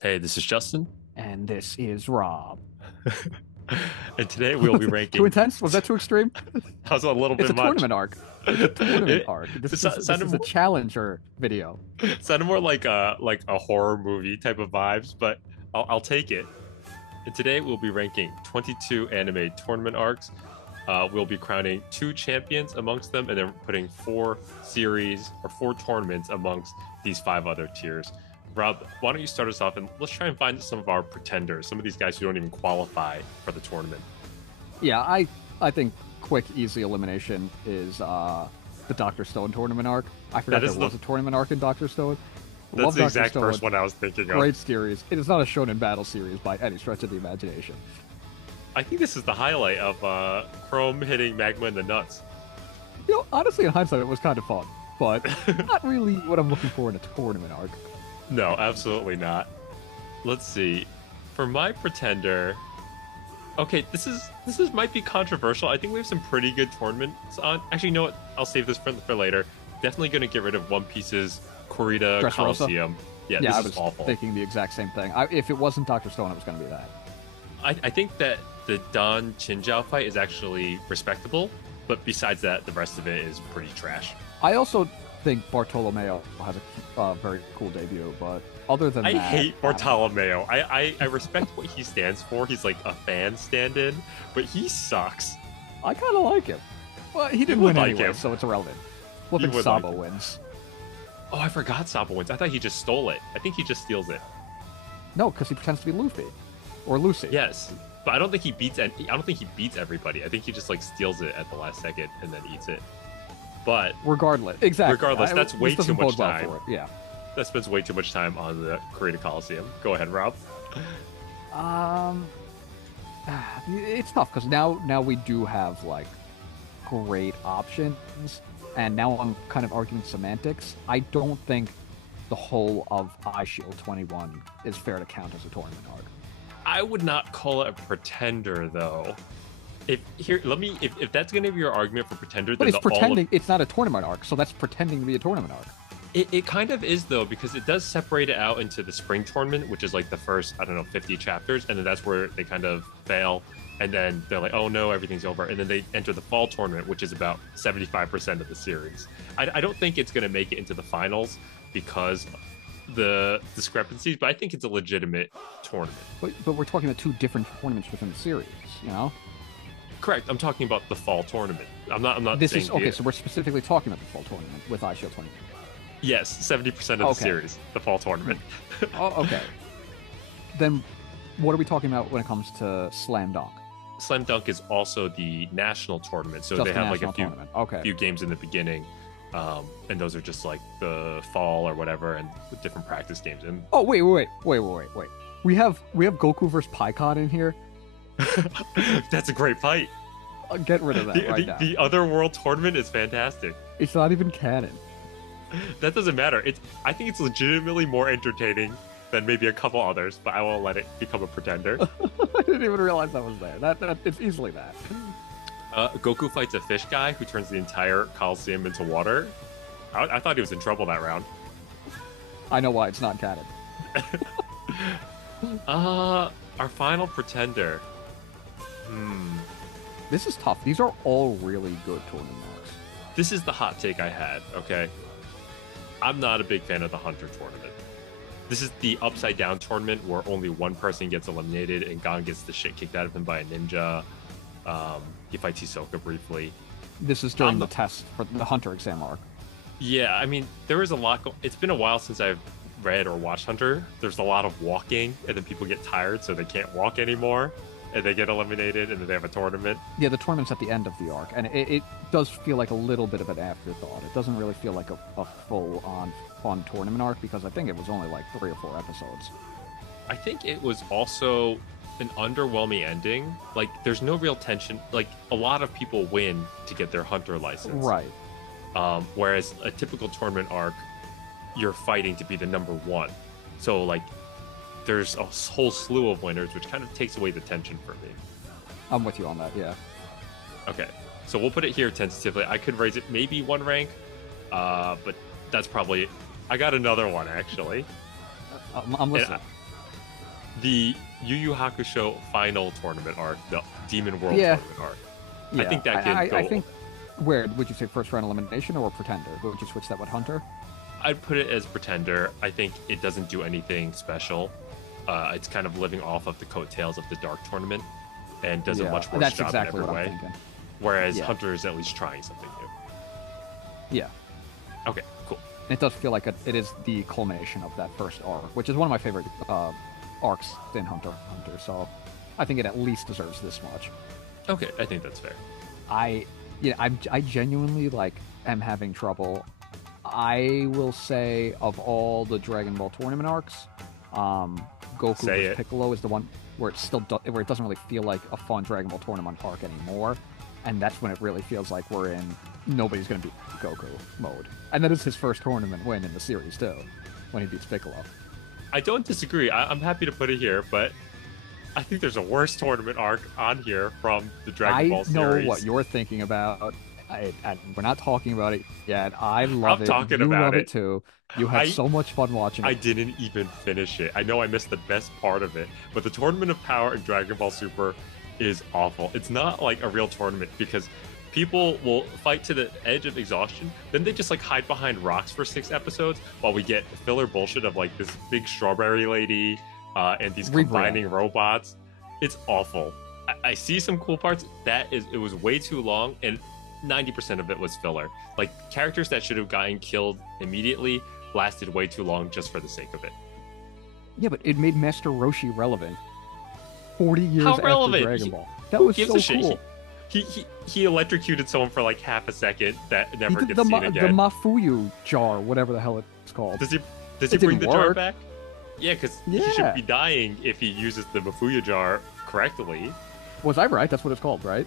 Hey, this is Justin, And this is Rob. and today we'll be Too ranking. intense? Was that too extreme? That was a little It's bit a much. tournament arc. It's a tournament It, arc. it This sounded is a more, challenger video. sounded more like a horror movie type of vibes, but I'll take it. And today we'll be ranking 22 anime tournament arcs. We'll be crowning two champions amongst them, and then putting four series or four tournaments amongst these five other tiers. Rob, why don't you start us off and let's try and find some of our pretenders, some of these guys who don't even qualify for the tournament. Yeah, I think quick, easy elimination is the Doctor Stone tournament arc. I That forgot there is the was a tournament arc in Doctor Stone. that's Love the Doctor exact Stone. first one I was thinking of. Great series. It is not a Shonen battle series by any stretch of the imagination. I think this is the highlight of Chrome hitting Magma in the nuts. Honestly, in hindsight, it was kind of fun, but not really what I'm looking for in a tournament arc. No, absolutely not. Let's see. For my pretender, okay, this is might be controversial. I think we have some pretty good tournaments on. Actually, you know what? I'll save this for later. Definitely going to get rid of One Piece's Corrida Dressrosa. Coliseum. Yeah, Yeah, I this is was awful. thinking the exact same thing. If it wasn't Doctor Stone, it was going to be that. I think that the Don Chinjiao fight is actually respectable, but besides that, the rest of it is pretty trash. I also think Bartolomeo has a very cool debut, but other than I that, hate Bartolomeo. I respect what he stands for. He's like a fan stand-in, but he sucks. I kind of like him. Well, he didn't would win like anyway, him. so it's irrelevant. You Flipping would Sabo like him. wins. Oh, I forgot Sabo wins. I thought he just stole it. I think he just steals it. No, because he pretends to be Luffy or Lucy. Yes, but I don't think he beats. I don't think he beats everybody. I think he just like steals it at the last second and then eats it. But Regardless, exactly. regardless, that's way this too doesn't much bode well time. for it. Yeah. That spends way too much time on the Creative Coliseum. Go ahead, Rob. Um, it's tough because now we do have like great options, and now I'm kind of arguing semantics. I don't think the whole of Eye Shield 21 is fair to count as a tournament arc. I would not call it a pretender though. If here, let me. If that's going to be your argument for pretender, But then it's the all of pretending it's not a tournament arc, so that's pretending to be a tournament arc. it kind of is though, because it does separate it out into the spring tournament, which is like the first, I don't know, 50 chapters, and then that's where they kind of fail, and then they're like, oh no, everything's over, and then they enter the fall tournament, which is about 75% of the series. I don't think it's going to make it into the finals because the discrepancies, but I think it's a legitimate tournament. But we're talking about two different tournaments within the series, you know? Correct. I'm talking about the fall tournament. I'm not This saying is okay, so we're specifically talking about the fall tournament with Eye Shield 21. yes, 70% of the Okay. series, the fall tournament. Oh, okay. Then what are we talking about when it comes to Slam Dunk? Slam Dunk is also the national tournament, so Just they the have like national a few tournament. Okay. few games in the beginning, and those are just like the fall or whatever, and different practice games. And Oh wait. We have Goku versus Pikkon in here. that's a great fight. Get rid of that The, right the, now. the other world tournament is fantastic. It's not even canon. That doesn't matter. I think it's legitimately more entertaining than maybe a couple others, but I won't let it become a pretender. I didn't even realize that was there. That it's easily that. Goku fights a fish guy who turns the entire Coliseum into water. I thought he was in trouble that round. I know why it's not canon. Our final pretender. This is tough. These are all really good tournament arcs. This is the hot take I had, okay? I'm not a big fan of the Hunter tournament. This is the upside down tournament where only one person gets eliminated and Gon gets the shit kicked out of him by a ninja. He fights Hisoka briefly. This is during the test for the Hunter exam arc. Yeah, I mean, there is a lot. It's been a while since I've read or watched Hunter. There's a lot of walking, and then people get tired, so they can't walk anymore, and they get eliminated, and then they have a tournament. Yeah, the tournament's at the end of the arc, and it does feel like a little bit of an afterthought. It doesn't really feel like a full-on fun tournament arc because I think it was only like 3 or 4 episodes. I think it was also an underwhelming ending. Like, there's no real tension. Like, a lot of people win to get their Hunter license. Right. Whereas a typical tournament arc, you're fighting to be the number one. So, like, there's a whole slew of winners, which kind of takes away the tension for me. I'm with you on that, yeah. Okay, so we'll put it here tentatively. I could raise it maybe 1 rank, but that's probably... I got another one, actually. I'm listening. the Yu Yu Hakusho final tournament arc, the Demon World Yeah, tournament arc. I yeah. think that can go. I think where would you say first round elimination or Pretender? Would you switch that with Hunter? I'd put it as Pretender. I think it doesn't do anything special. It's kind of living off of the coattails of the Dark tournament and does a much worse that's job exactly in every what I'm way. thinking. Whereas Yeah. Hunter is at least trying something new. Yeah. Okay, cool. It does feel like it is the culmination of that first arc, which is one of my favorite arcs in Hunter x Hunter. So I think it at least deserves this much. Okay, I think that's fair. I genuinely like am having trouble. I will say of all the Dragon Ball tournament arcs, Goku Say vs it. Piccolo is the one where where it doesn't really feel like a fun Dragon Ball tournament arc anymore, and that's when it really feels like we're in nobody's gonna beat Goku mode, and that is his first tournament win in the series too, when he beats Piccolo. I don't disagree. I'm happy to put it here, but I think there's a worse tournament arc on here from the Dragon Ball series. I know what you're thinking about. We're not talking about it yet. I love I'm it. talking You about love it. it too. You had so much fun watching it. I didn't even finish it. I know I missed the best part of it, but the Tournament of Power in Dragon Ball Super is awful. It's not like a real tournament because people will fight to the edge of exhaustion, then they just like hide behind rocks for 6 episodes while we get filler bullshit of like this big strawberry lady and these combining robots. It's awful. I see some cool parts. It was way too long, and 90% of it was filler. Like characters that should have gotten killed immediately lasted way too long just for the sake of it. Yeah, but it made Master Roshi relevant 40 years How after relevant? Dragon Ball. That was so cool. He electrocuted someone for like half a second that never He did gets seen the again. Mafuyu jar, whatever the hell it's called. Does he It bring didn't the jar work. back? Yeah, because he should be dying if he uses the Mafuya jar correctly. Was I right? That's what it's called, right?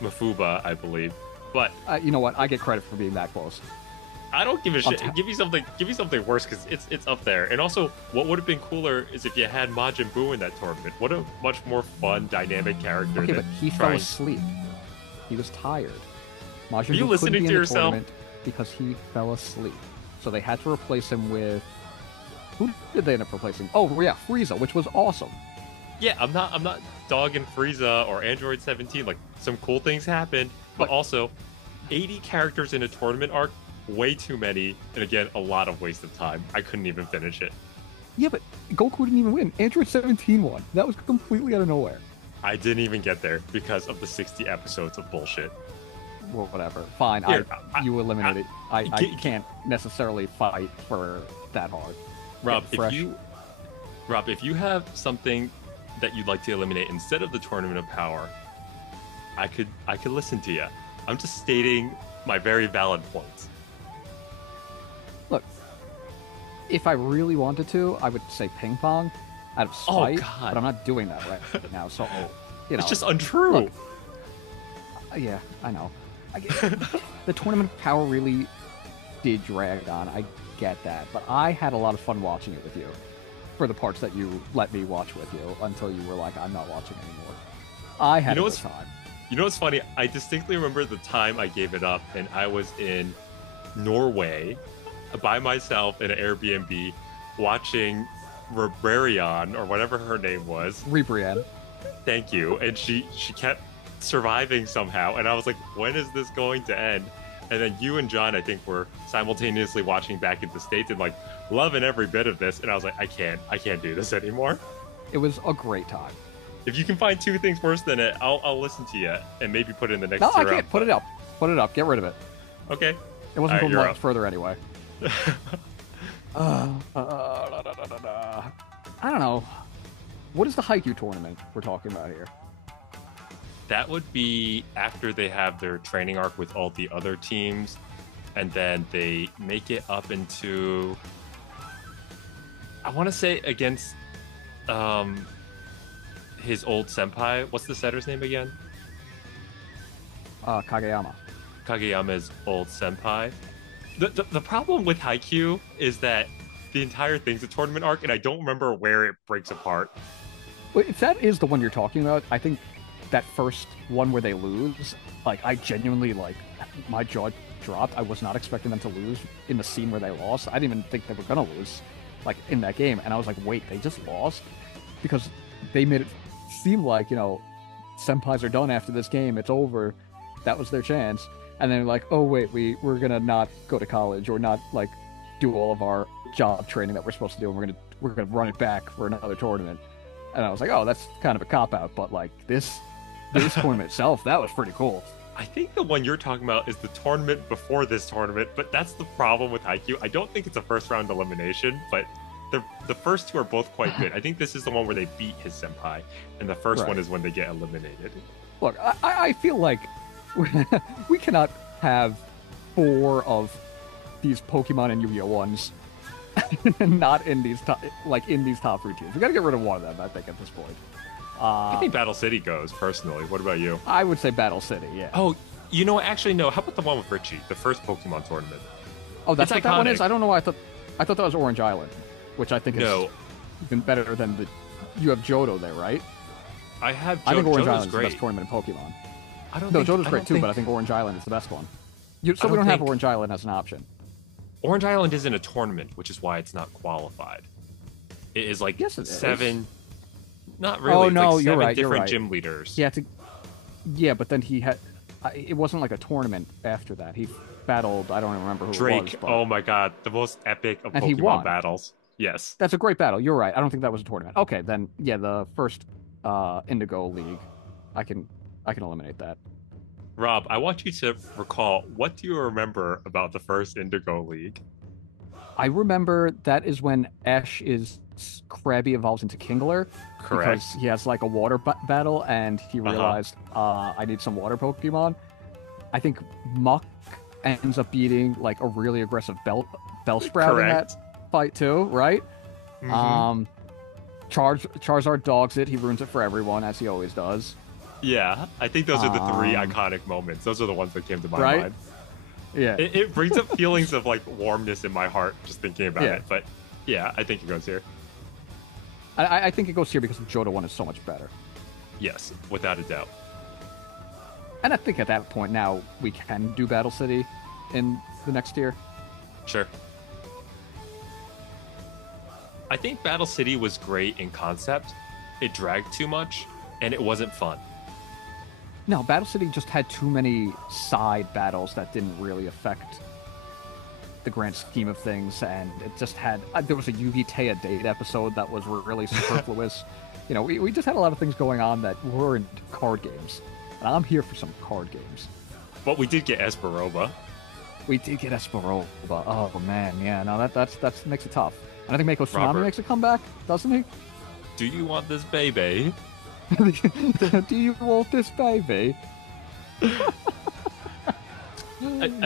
Mafuba, I believe. But you know what? I get credit for being that close. I don't give a shit. Give me something worse because it's up there. And also, what would have been cooler is if you had Majin Buu in that tournament. What a much more fun, dynamic character. Okay, but he fell asleep. He was tired. Majin Buu couldn't be in the tournament because he fell asleep. So they had to replace him with... Who did they end up replacing? Oh, yeah, Frieza, which was awesome. Yeah, I'm not dogging Frieza or Android 17. Like, some cool things happened, but also 80 characters in a tournament arc, way too many, and again, a lot of waste of time. I couldn't even finish it. Yeah, but Goku didn't even win. Android 17 won. That was completely out of nowhere. I didn't even get there because of the 60 episodes of bullshit. Well, whatever. Fine, Here, you eliminated. I can't necessarily fight for that hard. Rob, if you have something that you'd like to eliminate instead of the Tournament of Power, I could listen to you. I'm just stating my very valid points. Look, if I really wanted to, I would say ping pong out of spite, but I'm not doing that right now. So, you know, it's just untrue. Look, yeah, I know. The Tournament of Power really did drag on. I get that, but I had a lot of fun watching it with you. For the parts that you let me watch with you until you were like, I'm not watching anymore. I had a good time. You know what's funny? I distinctly remember the time I gave it up, and I was in Norway by myself in an Airbnb watching Rebrian, or whatever her name was. Rebrian. Thank you. And she kept surviving somehow, and I was like, when is this going to end? And then you and John, I think, were simultaneously watching back in the States and like loving every bit of this. And I was like, I can't do this anymore. It was a great time. If you can find 2 things worse than it, I'll listen to you and maybe put it in the next. No, I can't. Put it up. Put it up. Get rid of it. Okay. It wasn't going much further anyway. I don't know. What is the Haikyuu tournament we're talking about here? That would be after they have their training arc with all the other teams, and then they make it up into, I want to say, against his old senpai. What's the setter's name again? Kageyama. Kageyama's old senpai. The problem with Haikyuu is that the entire thing's a tournament arc, and I don't remember where it breaks apart. Well, if that is the one you're talking about, I think that first one where they lose, like, I genuinely, like, my jaw dropped. I was not expecting them to lose in the scene where they lost. I didn't even think they were gonna lose, like, in that game. And I was like, wait, they just lost? because they made it seem like, senpais are done after this game. It's over. That was their chance. And then they're like, oh wait, we're gonna not go to college or not like do all of our job training that we're supposed to do. And we're gonna run it back for another tournament. And I was like, oh, that's kind of a cop out. But like this tournament itself, that was pretty cool. I think the one you're talking about is the tournament before this tournament, but that's the problem with Haikyuu. I don't think it's a first round elimination, but the first two are both quite good. I think this is the one where they beat his senpai, and the first one is when they get eliminated. Look, I feel like we cannot have 4 of these Pokemon and Yu-Gi-Oh ones not in these top 3 tiers. We got to get rid of one of them, I think, at this point. I think Battle City goes, personally. What about you? I would say Battle City, yeah. Oh, you know what? Actually, no. How about the one with Richie, the first Pokemon tournament? Oh, that's what that one is? I don't know why I thought that was Orange Island, which I think is even better than you have Johto there, right? I have I think Orange Johto's Island is great. the best tournament in Pokemon. Johto's great too, but I think Orange Island is the best one. So we don't have Orange Island as an option. Orange Island isn't a tournament, which is why it's not qualified. It is like 7... Not really. Oh no, like you're right. Different gym leaders. Yeah, but then he had. It wasn't like a tournament after that. He battled. I don't even remember who Drake. it was. Oh my god, the most epic of and Pokemon battles. Yes, that's a great battle. You're right. I don't think that was a tournament. Okay, then yeah, the first Indigo League. I can eliminate that. Rob, I want you to recall, what do you remember about the first Indigo League? I remember that is when Krabby evolves into Kingler. Correct. Because he has like a water battle and he realized, I need some water Pokemon. I think Muck ends up beating like a really aggressive Bellsprout in that fight too, right? Mm-hmm. Charizard dogs it. He ruins it for everyone, as he always does. Yeah, I think those are the 3 iconic moments. Those are the ones that came to my mind. Yeah. It brings up feelings of like warmness in my heart just thinking about it. But yeah, I think it goes here. I think it goes here because the Johto one is so much better. Yes, without a doubt. And I think at that point now we can do Battle City in the next tier. Sure. I think Battle City was great in concept. It dragged too much, and it wasn't fun. No, Battle City just had too many side battles that didn't really affect the grand scheme of things, and it just had... there was a Yugi Taya date episode that was really superfluous. We just had a lot of things going on that weren't card games. And I'm here for some card games. But we did get Esperoba. We did get Esperoba. Oh, man, yeah. No, that makes it tough. And I think Mako Tsunami makes a comeback, doesn't he? Do you want this baby? Do you want this baby? I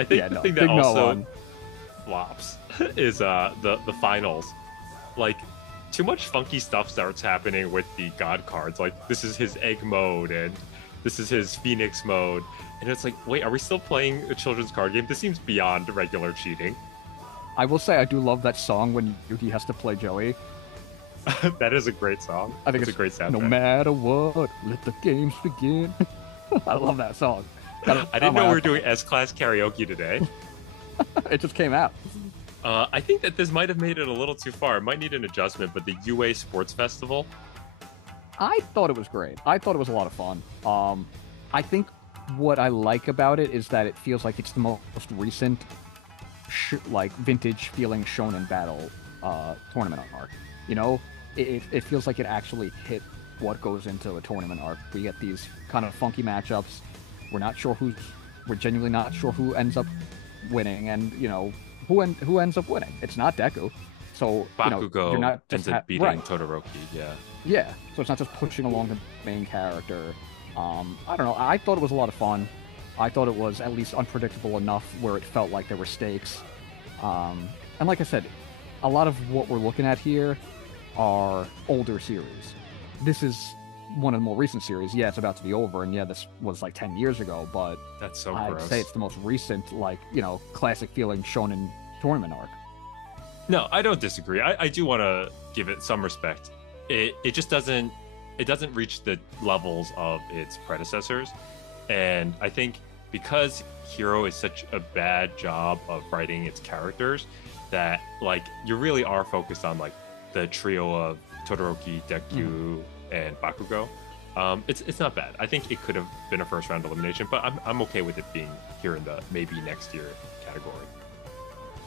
think the thing that also flops is the finals. Like, too much funky stuff starts happening with the god cards. Like, this is his egg mode, and this is his phoenix mode. And it's like, wait, are we still playing a children's card game? This seems beyond regular cheating. I will say I do love that song when Yuki has to play Joey. That is a great song. I think it's a great soundtrack. No matter what, let the games begin. I love that song. I didn't know we were doing S-Class karaoke today. It just came out. I think that this might have made it a little too far. It might need an adjustment, but the UA Sports Festival... I thought it was great. I thought it was a lot of fun. I think what I like about it is that it feels like it's the most recent, vintage feeling shonen battle tournament arc. It feels like it actually hit what goes into a tournament arc. We get these kind of funky matchups. We're genuinely not sure who ends up winning, and who ends up winning. It's not Deku, so Bakugo you're not just ends up beating Todoroki. Yeah, so it's not just pushing along the main character. I don't know. I thought it was a lot of fun. I thought it was at least unpredictable enough where it felt like there were stakes. And like I said, a lot of what we're looking at here are older series. This is one of the more recent series. Yeah, it's about to be over, and yeah, this was like 10 years ago, but that's so I'd gross. say it's the most recent, classic feeling shonen tournament arc. No, I don't disagree. I do want to give it some respect. It just doesn't reach the levels of its predecessors, and I think because Hero is such a bad job of writing its characters that you really are focused on the trio of Todoroki, Deku, and Bakugo. It's not bad. I think it could have been a first round elimination, but I'm okay with it being here in the maybe next year category.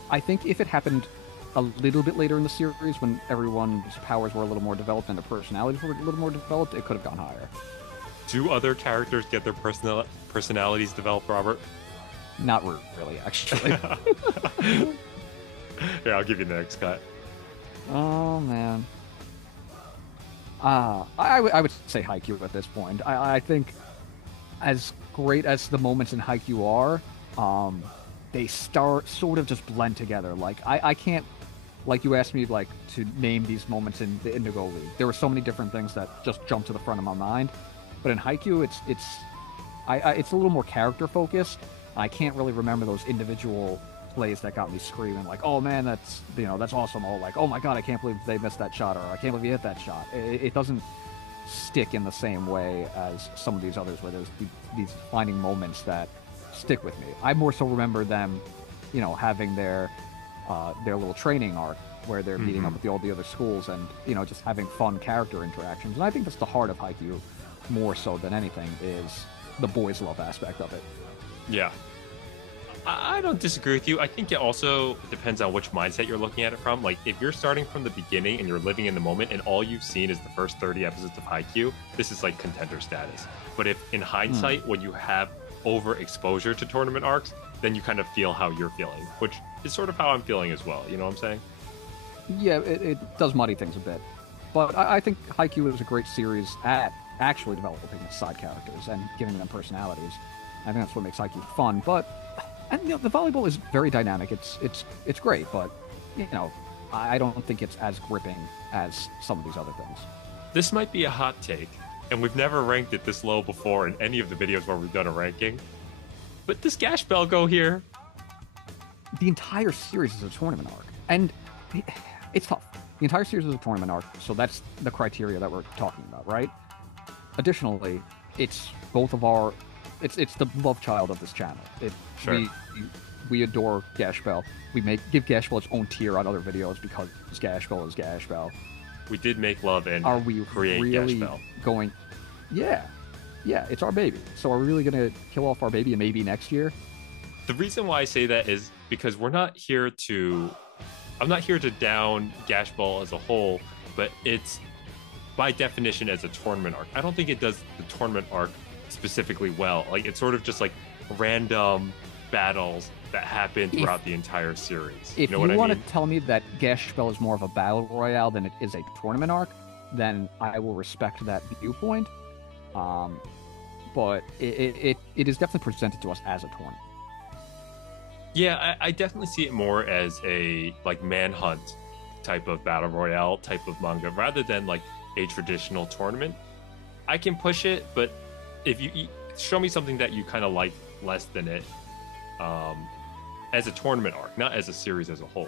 I think if it happened a little bit later in the series, when everyone's powers were a little more developed and their personalities were a little more developed, it could have gone higher. Do other characters get their personalities developed, Robert? Not really, actually. Yeah, I'll give you the next cut. Oh, man. I would say Haikyuu at this point. I think as great as the moments in Haikyuu are, they sort of just blend together. Like, I can't, like you asked me, like, to name these moments in the Indigo League. There were so many different things that just jumped to the front of my mind. But in Haikyuu, it's a little more character focused. I can't really remember those individual plays that got me screaming, like, oh man, that's awesome, or like, oh my god, I can't believe they missed that shot, or I can't believe he hit that shot. It doesn't stick in the same way as some of these others, where there's these defining moments that stick with me. I more so remember them, having their little training arc where they're meeting up with all the other schools and, just having fun character interactions. And I think that's the heart of Haikyuu, more so than anything, is the boys' love aspect of it. Yeah. I don't disagree with you. I think it also depends on which mindset you're looking at it from. Like, if you're starting from the beginning and you're living in the moment and all you've seen is the first 30 episodes of Haikyuu, this is like contender status. But if in hindsight, when you have overexposure to tournament arcs, then you kind of feel how you're feeling, which is sort of how I'm feeling as well. You know what I'm saying? Yeah, it does muddy things a bit. But I think Haikyuu is a great series at actually developing its side characters and giving them personalities. I think that's what makes Haikyuu fun. And the volleyball is very dynamic. It's great, but I don't think it's as gripping as some of these other things. This might be a hot take, and we've never ranked it this low before in any of the videos where we've done a ranking. But does Gash Bell go here? The entire series is a tournament arc, and it's tough. The entire series is a tournament arc, so that's the criteria that we're talking about, right? Additionally, it's both of our. It's the love child of this channel. Sure. We adore Gash Bell. We give Gash Bell its own tier on other videos because Gash Bell is Gash Bell. We did make love and are we create really Gash Bell. Going? Yeah, it's our baby. So are we really gonna kill off our baby and maybe next year? The reason why I say that is because I'm not here to down Gash Ball as a whole, but it's by definition as a tournament arc. I don't think it does the tournament arc specifically well. Like, it's sort of just like random battles that happen throughout the entire series. If you want to tell me that Gash Bell is more of a battle royale than it is a tournament arc, then I will respect that viewpoint. But it is definitely presented to us as a tournament. Yeah, I definitely see it more as a like manhunt type of battle royale type of manga rather than like a traditional tournament. I can push it, but if you show me something that you kind of like less than it, as a tournament arc, not as a series as a whole,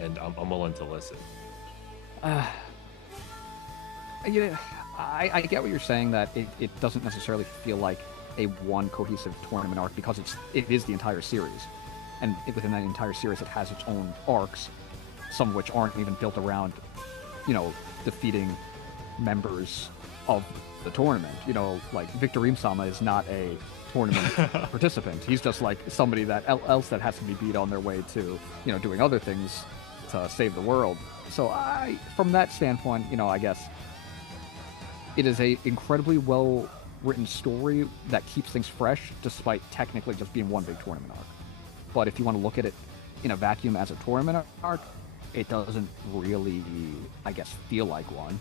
and I'm willing to listen. I get what you're saying, that it doesn't necessarily feel like a one cohesive tournament arc because it is the entire series, and within that entire series it has its own arcs, some of which aren't even built around defeating members of the tournament. Like Victor Ream-sama is not a tournament participant. He's just like somebody else that has to be beat on their way to doing other things to save the world. So from that standpoint, I guess it is a incredibly well written story that keeps things fresh despite technically just being one big tournament arc. But if you want to look at it in a vacuum as a tournament arc, it doesn't really, I guess, feel like one.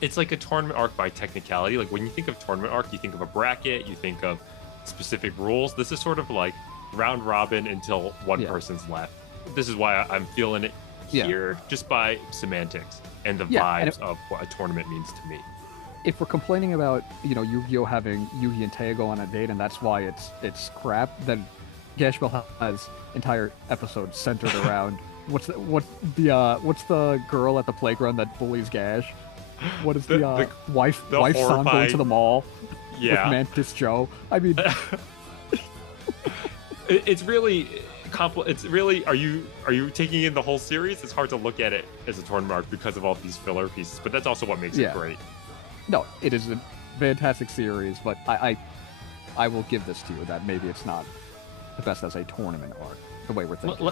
It's like a tournament arc by technicality. Like, when you think of tournament arc, you think of a bracket, you think of specific rules. This is sort of like round robin until one person's left. This is why I'm feeling it here, just by semantics and the vibes of what a tournament means to me. If we're complaining about Yu-Gi-Oh having Yugi and Taya go on a date and that's why it's crap, then Gash Bell has entire episodes centered around what's the girl at the playground that bullies Gash? What is the wife son going to the mall with Mantis Joe? I mean, it's really it's really, are you taking in the whole series? It's hard to look at it as a tournament arc because of all these filler pieces, but that's also what makes it great. No, it is a fantastic series, but I will give this to you that maybe it's not the best as a tournament arc, the way we're thinking.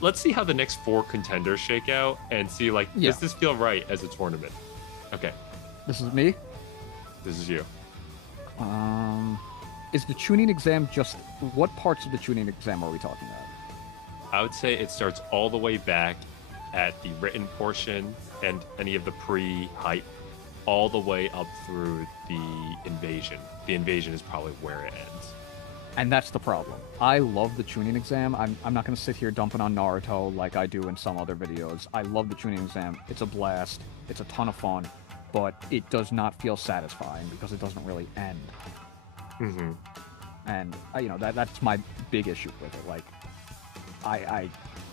Let's see how the next 4 contenders shake out and see, like, does this feel right as a tournament? Okay. This is me? This is you. Is the tuning exam just... What parts of the tuning exam are we talking about? I would say it starts all the way back at the written portion and any of the pre-hype, all the way up through the invasion. The invasion is probably where it ends. And that's the problem. I love the tuning exam. I'm not going to sit here dumping on Naruto like I do in some other videos. I love the tuning exam. It's a blast. It's a ton of fun. But it does not feel satisfying because it doesn't really end. Mm-hmm. And, that's my big issue with it. Like, I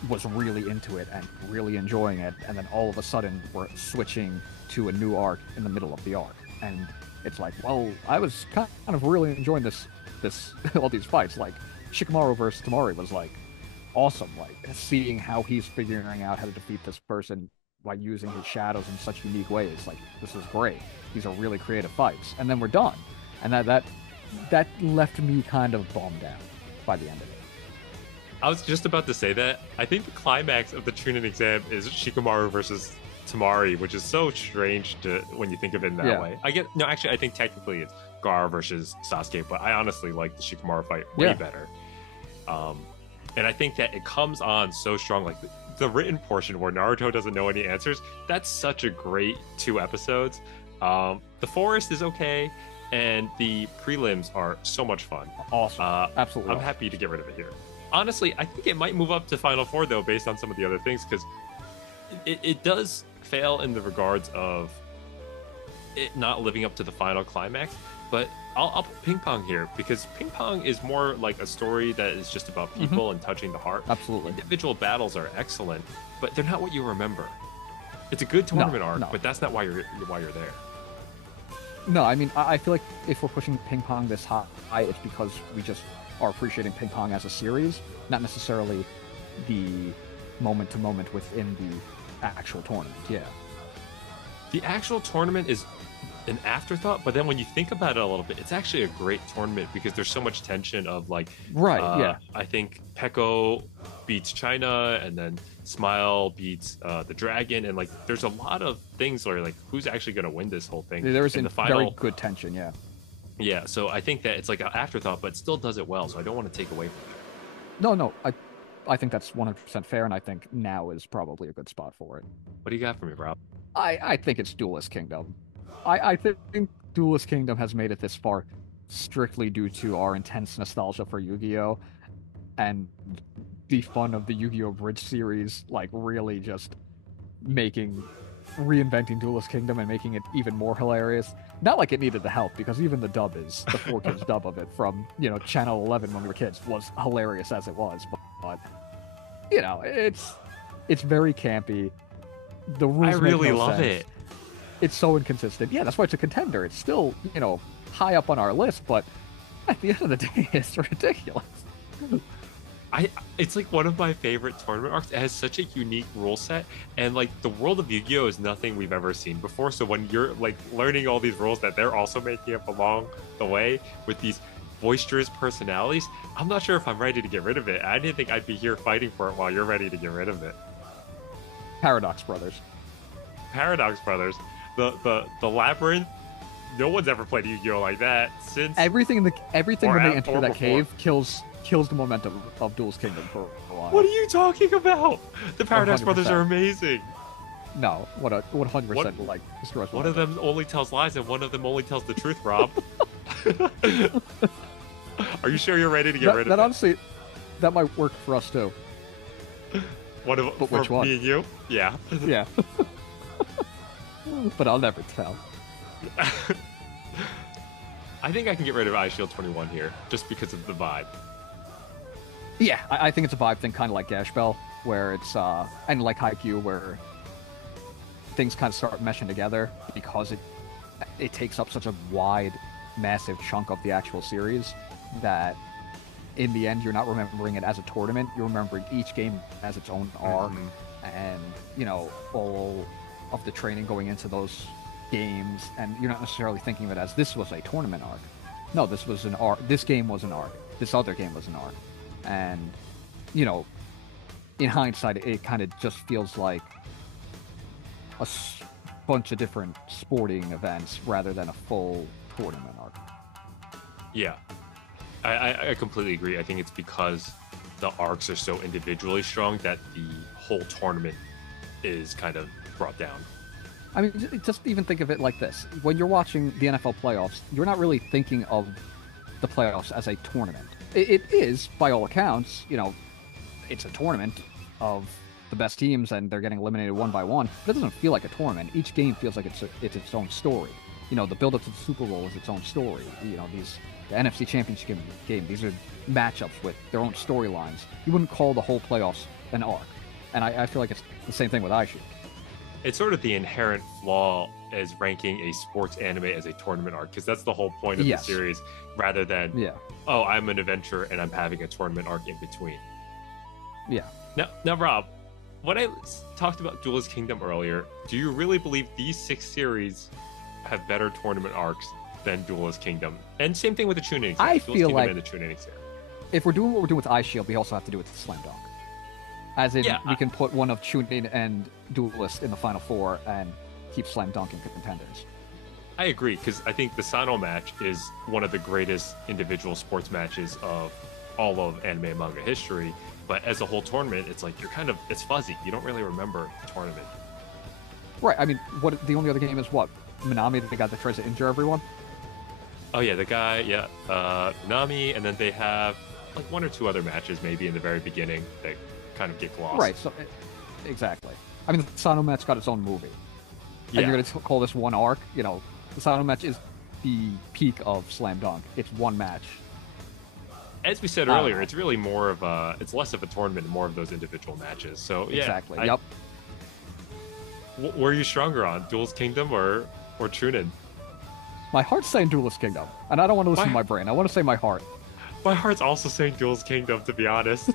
was really into it and really enjoying it, and then all of a sudden we're switching to a new arc in the middle of the arc. And it's like, well, I was kind of really enjoying this all these fights. Like, Shikamaru versus Tamari was, like, awesome. Like, seeing how he's figuring out how to defeat this person by using his shadows in such unique ways. Like, this is great. These are really creative fights. And then we're done. And that left me kind of bummed out by the end of it. I was just about to say that. I think the climax of the Chunin exam is Shikamaru versus Tamari, which is so strange when you think of it in that way. I think technically it's Gaara versus Sasuke, but I honestly like the Shikamaru fight way better. And I think that it comes on so strong. Like, the written portion where Naruto doesn't know any answers, that's such a great 2 episodes. The forest is okay, and the prelims are so much fun. Awesome. Absolutely. I'm happy to get rid of it here. Honestly, I think it might move up to Final 4, though, based on some of the other things, because it does fail in the regards of it not living up to the final climax. But I'll put Ping Pong here, because Ping Pong is more like a story that is just about people and touching the heart. Absolutely. Individual battles are excellent, but they're not what you remember. It's a good tournament arc, but that's not why you're there. No, I mean, I feel like if we're pushing Ping Pong this high, it's because we just are appreciating Ping Pong as a series, not necessarily the moment-to-moment within the actual tournament. Yeah. The actual tournament is an afterthought, but then when you think about it a little bit, it's actually a great tournament because there's so much tension of, like, I think Peko beats China, and then Smile beats the Dragon, and, like, there's a lot of things where, like, who's actually going to win this whole thing? There's very good tension, yeah, so I think that it's like an afterthought, but still does it well, so I don't want to take away from it. No, I think that's 100% fair, and I think now is probably a good spot for it. What do you got for me, Rob? I think it's Duelist Kingdom. I think Duelist Kingdom has made it this far strictly due to our intense nostalgia for Yu-Gi-Oh! And the fun of the Yu-Gi-Oh! Bridge series, like, really just reinventing Duelist Kingdom and making it even more hilarious. Not like it needed the help, because even the 4Kids dub of it from, Channel 11 when we were kids was hilarious as it was. But it's very campy. The rules I really make no love sense. it. It's so inconsistent. Yeah, that's why it's a contender. It's still, high up on our list, but at the end of the day, it's ridiculous. It's like one of my favorite tournament arcs. It has such a unique rule set, and, like, the world of Yu-Gi-Oh! Is nothing we've ever seen before. So when you're, like, learning all these rules that they're also making up along the way with these boisterous personalities, I'm not sure if I'm ready to get rid of it. I didn't think I'd be here fighting for it while you're ready to get rid of it. Paradox Brothers. The Labyrinth. No one's ever played Yu-Gi-Oh! Like that since everything when they enter that cave kills the momentum of Duelist Kingdom for a while. What are you talking about? The Paradox 100%. Brothers are amazing. No, 100% like destroys. One of them only tells lies, and one of them only tells the truth, Rob. Are you sure you're ready to get rid of that? It? Honestly, that might work for us too. Which one? Me and you? Yeah. Yeah. But I'll never tell. I think I can get rid of Eye Shield 21 here, just because of the vibe. Yeah, I think it's a vibe thing, kind of like Gash Bell, where it's, and like Haikyuu, where things kind of start meshing together because it takes up such a wide, massive chunk of the actual series that in the end, you're not remembering it as a tournament. You're remembering each game as its own arc, and all of the training going into those games, and you're not necessarily thinking of it as this was a tournament arc. No, this was an arc. This game was an arc. This other game was an arc, and in hindsight, it kind of just feels like a bunch of different sporting events rather than a full tournament arc. Yeah, I completely agree. I think it's because the arcs are so individually strong that the whole tournament is kind of brought down. I mean, just even think of it like this. When you're watching the NFL playoffs, you're not really thinking of the playoffs as a tournament. It is, by all accounts, it's a tournament of the best teams and they're getting eliminated one by one, but it doesn't feel like a tournament. Each game feels like it's its own story. The build-up to the Super Bowl is its own story. The NFC Championship game, these are matchups with their own storylines. You wouldn't call the whole playoffs an arc. And I feel like it's the same thing with iShield. It's sort of the inherent flaw as ranking a sports anime as a tournament arc, because that's the whole point of the series, rather than, oh, I'm an adventurer and I'm having a tournament arc in between. Yeah. Now, Rob, when I talked about Duelist Kingdom earlier, do you really believe these 6 series have better tournament arcs than Duelist Kingdom? And same thing with the Chunin exam. I feel like and the Chunin exam. If we're doing what we're doing with iShield, we also have to do it with Slam Dunk. As in, we can put one of Chunin and Duelist in the Final Four and keep Slam Dunk in Contenders. I agree, because I think the Sano match is one of the greatest individual sports matches of all of anime and manga history. But as a whole tournament, it's like it's fuzzy. You don't really remember the tournament. Right. I mean, the only other game is what? Minami, the guy that tries to injure everyone? Oh, yeah, the guy, Minami, and then they have like 1 or 2 other matches maybe in the very beginning that kind of get glossed. Right, so exactly. I mean, the Sano match got its own movie. Yeah. And you're going to call this one arc? The Sano match is the peak of Slam Dunk. It's one match. As we said earlier, it's really more of it's less of a tournament and more of those individual matches. So, yeah. Exactly, yep. Were you stronger on? Duelist Kingdom or Chunin? My heart's saying Duelist Kingdom, and I don't want to listen to my brain. I want to say my heart. My heart's also saying Duelist Kingdom, to be honest.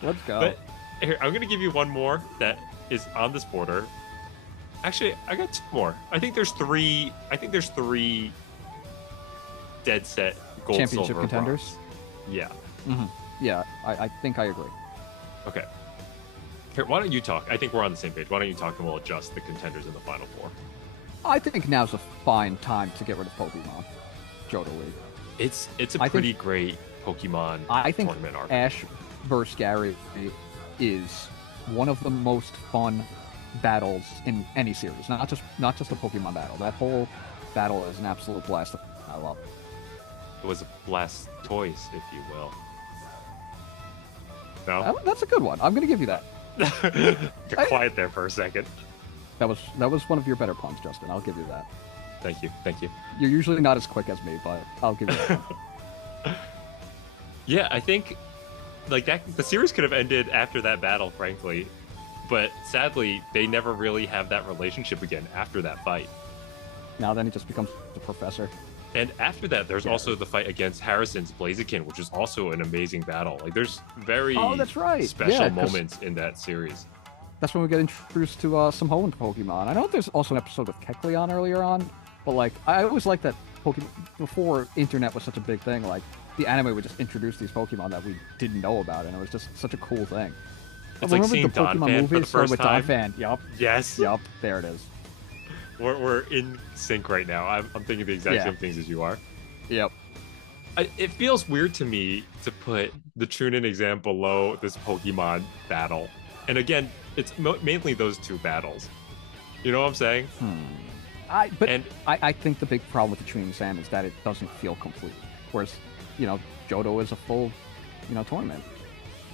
Let's go. But here, I'm going to give you one more that is on this border. Actually, I got 2 more. I think there's 3 dead set gold, championship silver, contenders. bronze. Yeah. Mm-hmm. Yeah, I think I agree. Okay. Here, why don't you talk? I think we're on the same page. Why don't you talk and we'll adjust the contenders in the Final Four? I think now's a fine time to get rid of Pokemon. Johto League. It's a pretty great Pokemon tournament arc. Ash versus Gary is one of the most fun battles in any series. Not just a Pokemon battle. That whole battle is an absolute blast. I love it. It was a Blastoise, if you will. No? That's a good one. I'm going to give you that. Get quiet there for a second. That was one of your better puns, Justin. I'll give you that. Thank you. You're usually not as quick as me, but I'll give you that. Yeah, I think the series could have ended after that battle, frankly. But sadly, they never really have that relationship again after that fight. Now then he just becomes the professor. And after that, there's also the fight against Harrison's Blaziken, which is also an amazing battle. There's very special moments in that series. That's when we get introduced to some Hoenn Pokemon. I know there's also an episode with Kecleon earlier on, but I always liked that Pokemon before internet was such a big thing. The anime would just introduce these Pokemon that we didn't know about, and it was just such a cool thing. It's like seeing the Pokemon movies for the first time. Donphan. Yup. Yes. Yup. There it is. We're in sync right now. I'm thinking the exact same things as you are. Yep. It feels weird to me to put the Chunin exam below this Pokemon battle. And again, it's mainly those 2 battles. You know what I'm saying? I think the big problem with the Chunin exam is that it doesn't feel complete. Whereas, Johto is a full, tournament.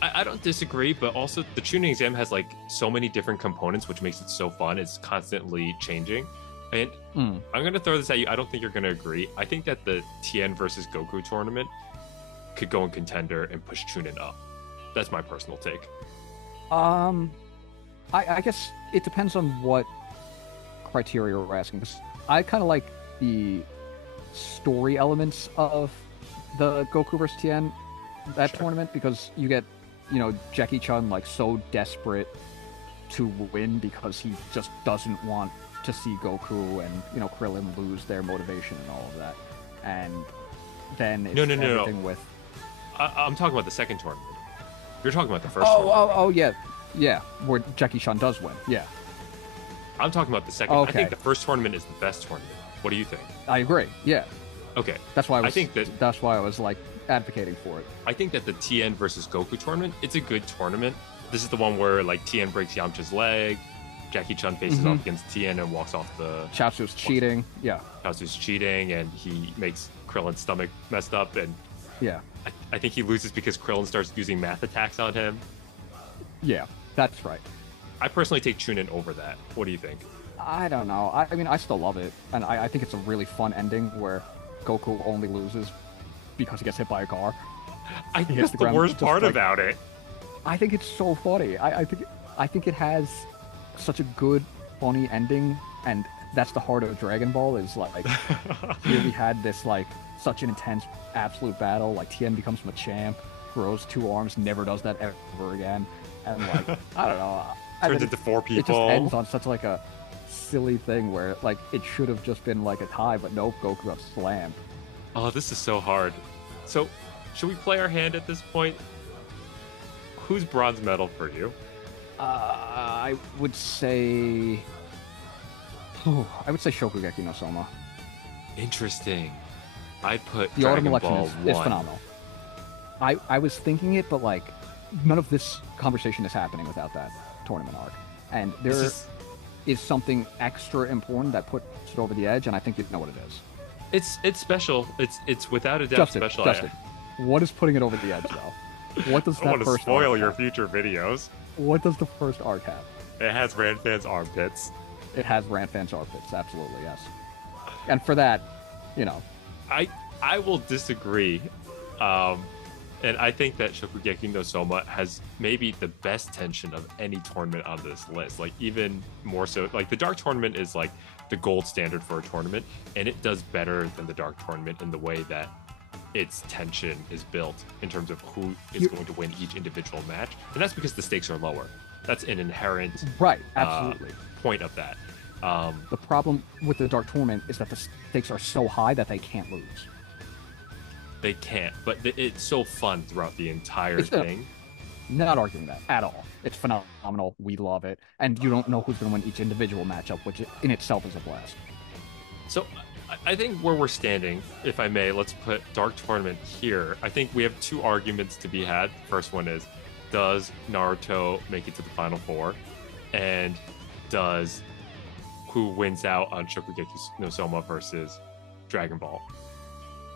I don't disagree, but also the Chunin exam has so many different components, which makes it so fun. It's constantly changing. And I'm going to throw this at you. I don't think you're going to agree. I think that the Tien versus Goku tournament could go in contender and push Chunin up. That's my personal take. I guess it depends on what criteria we're asking. I kind of like the story elements of the Goku vs. Tien that Sure. tournament because you get, Jackie Chun like so desperate to win because he just doesn't want to see Goku and Krillin lose their motivation and all of that, and then No, it's no, no, no. everything with I'm talking about the second tournament. You're talking about the first oh tournament, oh right? oh yeah yeah where Jackie Chun does win. Yeah, I'm talking about the second. I think okay, the first tournament is the best tournament. What do you think? I agree. Yeah, Okay. I that's why I was like advocating for it. I think that the Tien versus Goku tournament, it's a good tournament. This is the one where like Tien breaks Yamcha's leg, Jackie Chun faces off against Tien and walks off the Chaozu's cheating. Yeah, Chaozu's cheating, and he makes Krillin's stomach messed up, and yeah, I think he loses because Krillin starts using math attacks on him. yeah. That's right. I personally take Chunin over that. What do you think? I don't know. I mean, I still love it, and I think it's a really fun ending where Goku only loses because he gets hit by a car. I He think hits that's the the ground worst just part like about it. I think it's so funny. I think it has such a good, funny ending, and that's the heart of Dragon Ball. Is like here we had this like such an intense, absolute battle. Like Tien becomes Machamp, grows two arms, never does that ever again, and like I don't know. Turns into four It just people. ends on such like a silly thing where like it should have just been like a tie, but nope, Goku got slammed. Oh, this is so hard. So, should we play our hand at this point? Who's bronze medal for you? I would say. I would say Shokugeki no Soma. Interesting. I'd put The Dragon Autumn Election Ball is 1. phenomenal. I was thinking it, but like none of this conversation is happening without that tournament arc. And there This is something extra important that puts it over the edge, and I think you know what it is. it's special. It's without a doubt special. Justin, what is putting it over the edge though? What does I don't that want to first spoil arc your have? future videos. What does the first arc have? It has Ranfan's armpits. It has Ranfan's armpits, absolutely, yes. And for that, I will disagree. And I think that Shokugeki no Soma has maybe the best tension of any tournament on this list. Like even more so, like the Dark Tournament is like the gold standard for a tournament, and it does better than the Dark Tournament in the way that its tension is built in terms of who is going to win each individual match, and that's because the stakes are lower. That's an inherent right, absolutely. Point of that. The problem with the Dark Tournament is that the stakes are so high that they can't lose. They can't, but it's so fun throughout the entire It's thing. Not arguing that at all. It's phenomenal. We love it. And you don't know who's going to win each individual matchup, which in itself is a blast. So I think where we're standing, if I may, let's put Dark Tournament here. I think we have two arguments to be had. First one is, does Naruto make it to the Final Four? And does who wins out on Shokugeki no Soma versus Dragon Ball?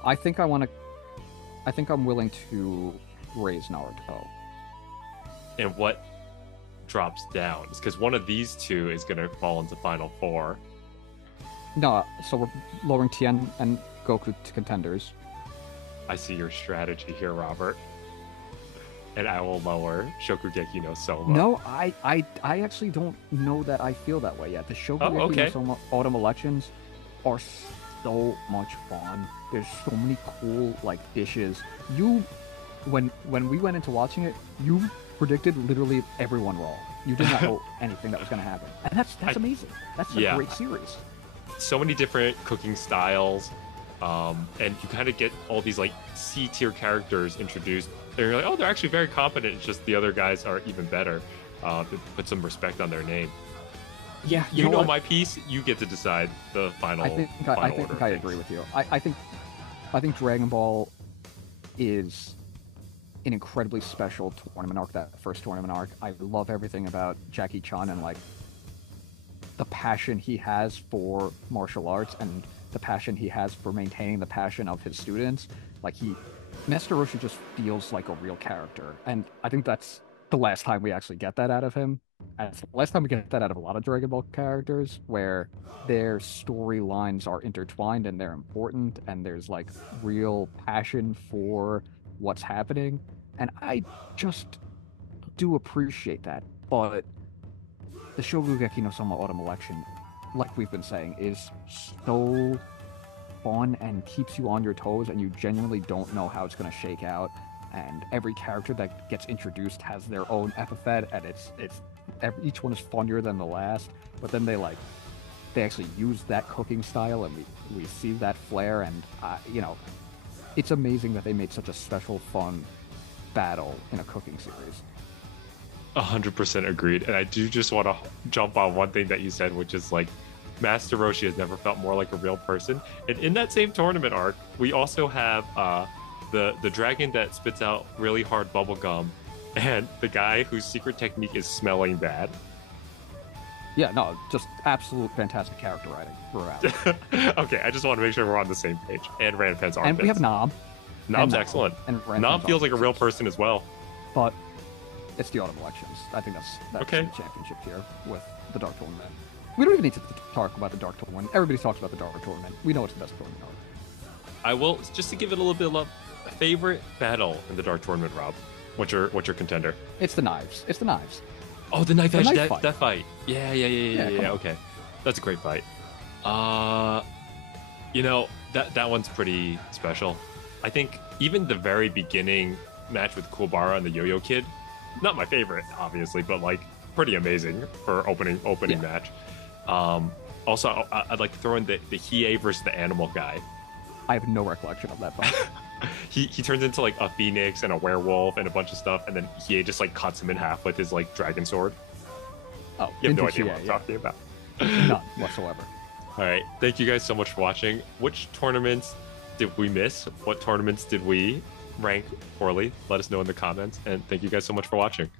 I think I'm willing to raise Naruto. And what drops down? Because one of these two is going to fall into Final Four. No, so we're lowering Tien and Goku to contenders. I see your strategy here, Robert. And I will lower Shokugeki no Soma. No, I actually don't know that I feel that way yet. The Shokugeki no Soma Autumn Elections are so much fun. There's so many cool like dishes. When we went into watching it, you predicted literally everyone wrong. You did not know anything that was going to happen, and that's amazing. That's a great series. So many different cooking styles, and you kind of get all these like C tier characters introduced. And you're like, oh, they're actually very competent. It's just the other guys are even better. Put some respect on their name. Yeah, you know my piece. You get to decide the final. I think I agree with you. I think Dragon Ball is an incredibly special tournament arc. That first tournament arc, I love everything about Jackie Chun and like the passion he has for martial arts and the passion he has for maintaining the passion of his students. Like Master Roshi just feels like a real character, and I think that's the last time we actually get that out of him. And it's the last time we get that out of a lot of Dragon Ball characters, where their storylines are intertwined and they're important, and there's like real passion for what's happening. And I just do appreciate that. But the Shokugeki no Soma Autumn Election, like we've been saying, is so fun and keeps you on your toes, and you genuinely don't know how it's going to shake out. and every character that gets introduced has their own epithet, and each one is funnier than the last. But then they actually use that cooking style, and we see that flair, and it's amazing that they made such a special, fun battle in a cooking series. 100% agreed. And I do just want to jump on one thing that you said, which is like Master Roshi has never felt more like a real person. And in that same tournament arc, we also have the dragon that spits out really hard bubble gum, and the guy whose secret technique is smelling bad. Yeah, no, just absolute fantastic character writing throughout. Okay, I just want to make sure we're on the same page. And Ranpan's armpits. And we have Nom. Nom's excellent. And Nom feels like a real person as well. But it's the autumn elections. I think that's okay. The championship here with the Dark Tournament. We don't even need to talk about the Dark Tournament. Everybody talks about the Dark Tournament. We know it's the best tournament arc. I will, just to give it a little bit of love, favorite battle in the Dark Tournament, Rob? What's your contender? It's the knives. It's the knives. Oh, the knife edge fight. That fight. Yeah. Okay, that's a great fight. That one's pretty special. I think even the very beginning match with Kuwabara and the Yo-Yo Kid, not my favorite, obviously, but like pretty amazing for opening match. Also, I'd like to throw in the Hiei versus the animal guy. I have no recollection of that fight. He turns into like a phoenix and a werewolf and a bunch of stuff, and then Hiei just like cuts him in half with his like dragon sword. Oh, you have no idea what I'm talking about. None whatsoever. All right, thank you guys so much for watching. Which tournaments did we miss? What tournaments did we rank poorly? Let us know in the comments, and thank you guys so much for watching.